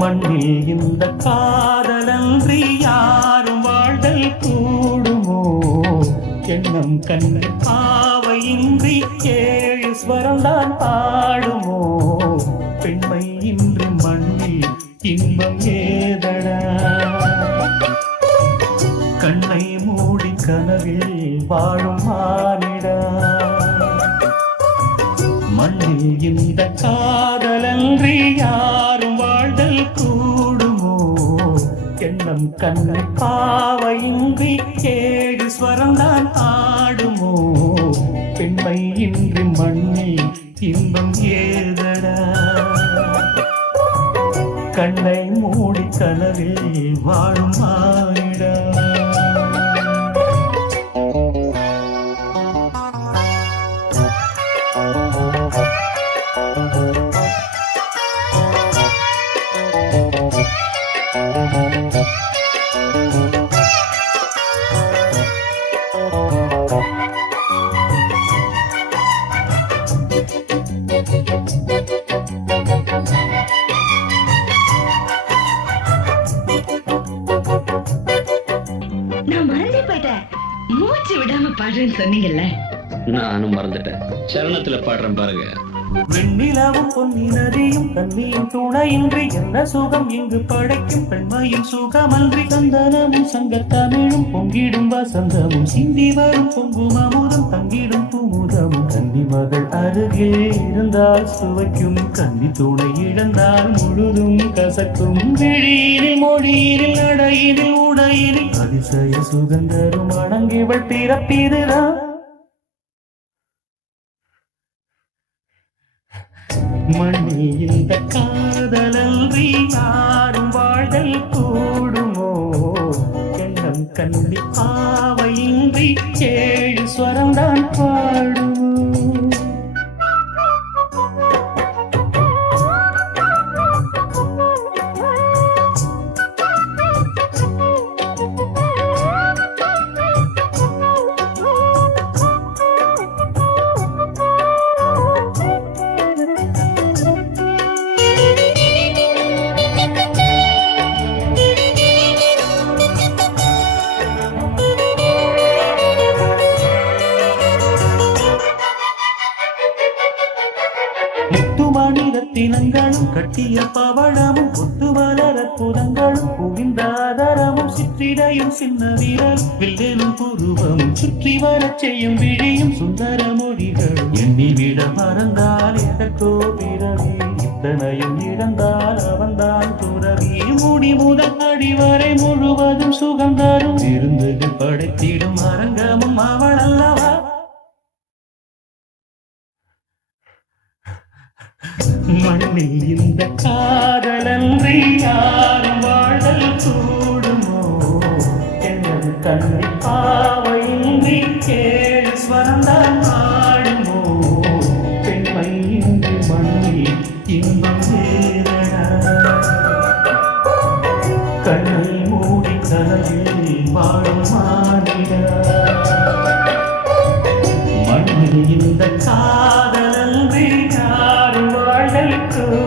மண்ணில் இந்த காதலன்றி யாரும் வாழ்தல் கூடுமோ? எண்ணம் கண்ணு பாவையின்றி ஏழு ஸ்வரம்தான் பாடுமோ? பெண்மை இன்று மண்ணில் இன்பம் ஏதடா? கண்ணை மூடி கனவில் வாழும் மானிடா. மண்ணில் இந்த காதலன்றி யாரும் வாழ்தல் கூடுமோ? எண்ணம் கண்ணை பாவையின்றி ஏழு ஸ்வரம்தான் ஆடுமோ? பெண்மை இன்றி மண்ணில் இன்பம் ஏதடா? கண்ணை மூடி கனவில் வாழும் மானிடா. மூச்சு விடாம பாடுறேன்னு சொன்னீங்கல்ல, நானும் மறந்துட்டேன். சரணத்துல பாடுறேன் பாருங்க. வெண்ணிலாவும் பொன்னி நதியும் தண்ணியும் துணையின்றி என்ன சுகம் இங்கு படைக்கும்? பெண்மையின் சுகமன்றி சந்தனமும் சங்கத்தமிழும் பொங்கிடும் வசந்தமும் சிந்தி வரும் பொங்கும் அமுதம் தங்கிடும் பூமுதமும். கன்னி மகள் அருகில் இருந்தால் சுவைக்கும், கன்னி துணை இழந்தால் முழுதும் கசக்கும். விழியினில் மொழியினில் நடையினில் உடையினில் அதிசய சுகந்தரும் அடங்கிவள் பிறப்பிதுதான். மண்ணில் இந்த காதலன்றி யாரும் வாழ்தல் கூடுமோ? எண்ணம் கண்ணி பாவையின்றி ஏழு ஸ்வரம்தான் பாடுமோ? முத்துமணிரத்தினங்களும் கட்டிய பவளமும் ஒத்து வளர புதங்களும் குவிந்தாதரமும் சிற்றிடையும் சின்ன வீரல் வில்லேனும் புருவமும் சுற்றி வரச் செய்யும் விழியும் சுந்தர மொழிகளும். எண்ணிவிட மறந்தால் எதற்கோ பிறவி, இத்தனையும் இழந்தால் அவன்தான் துறவி. முடி முதல் அடிவரை முழுவதும் சுகம் தரும் விருந்துகள் படைத்திடும் அரங்கமும் அவள் அல்லவா? மண்ணில் இந்த காதலன்றி யாரும் வாழ்தல் கூடுமோ? எனது கண்ணை பாவையின்றி ஏழு ஸ்வரம்தான் ஆடுமோ? பெண்மை இன்று மண்ணில் இன்பம் ஏதடா? கண்ணை மூடி கனவில் வாழும் மானிடா. மண்ணில் இந்த காதலன்றி யாரும் வாழ்தல் கூடுமோ?